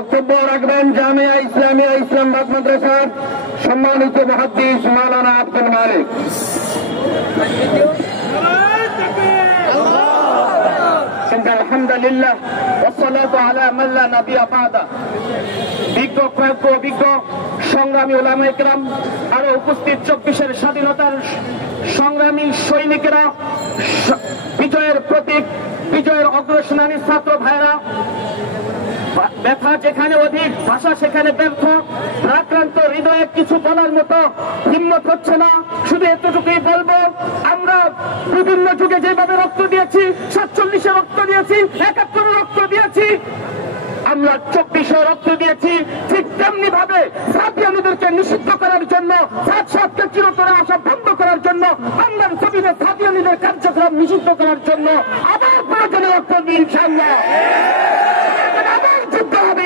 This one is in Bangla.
বক্তব্য রাখবেন জামিয়া ইসলামিয়া ইসলামাবাদ মাদ্রাসার সম্মানিত মুহাদ্দিস মাওলানা আব্দুল মালিক। আলহামদুলিল্লাহ ওয়াসসালাতু আলা মান লা নাবিয়্যা বা'দা। বিজ্ঞ প্রজ্ঞ অভিজ্ঞ সংগ্রামী উলামায়ে কেরাম, আরো উপস্থিত 24-এর স্বাধীনতার সংগ্রামী সৈনিকেরা, বিজয়ের প্রতীক, বিজয়ের অগ্রসেনানী ছাত্র ভাইরা, ব্যথা যেখানে অধিক, ভাষা সেখানে ব্যর্থ, আক্রান্ত হৃদয়ে কিছু বলার মতো হিম্মত হচ্ছে না। শুধু এতটুকুই বলবো, আমরা বিভিন্ন যুগে যেভাবে রক্ত দিয়েছি, 47-এ রক্ত দিয়েছি, 71-এ রক্ত দিয়েছি, আমরা 24-এ রক্ত দিয়েছি, ঠিক তেমনি ভাবে সাদিয়ানীদেরকে নিষিদ্ধ করার জন্য, সাতকে চিরতরে আসা বন্ধ করার জন্য, বাংলার জমিনে সাদিয়ানীদের কার্যক্রম নিষিদ্ধ করার জন্য আবার প্রয়োজনে রক্ত দিই ইনশাআল্লাহ। আবার যুদ্ধ হবে।